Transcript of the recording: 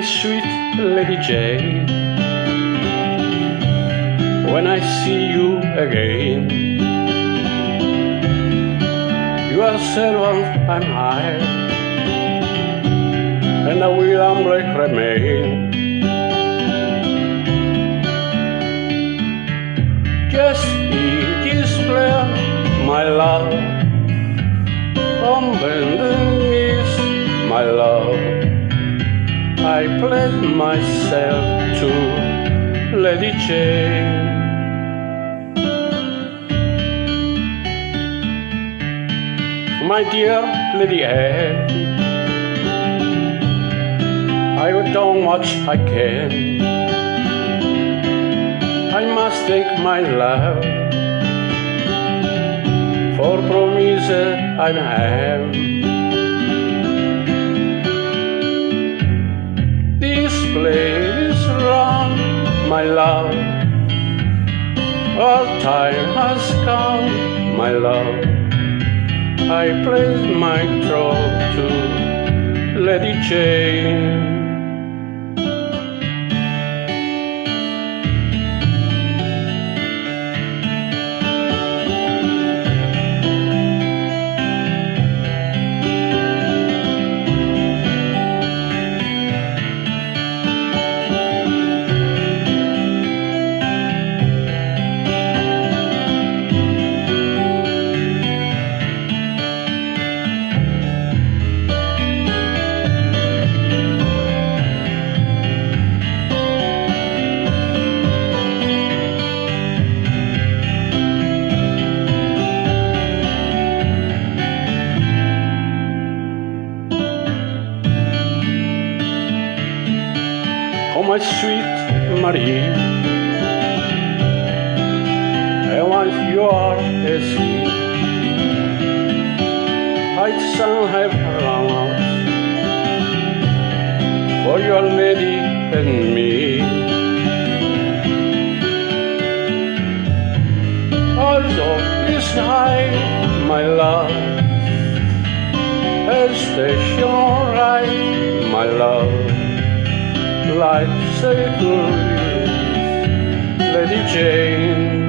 my sweet Lady Jane, when I see you again, your servant I'm I, and I will humbly remain. Just display my love on bended knees, my love. I pledge myself to Lady Jane. My dear Lady Anne, I've done what I can. I must take my love for promise I have. This place run, my love. Our time has come, my love. I place my troth to Lady Jane. Oh, my sweet Marie, and once you are a sea, I'd soon have run out for your lady and me. Also, this high, my love, a station right, my love. Like sacred Lady Jane.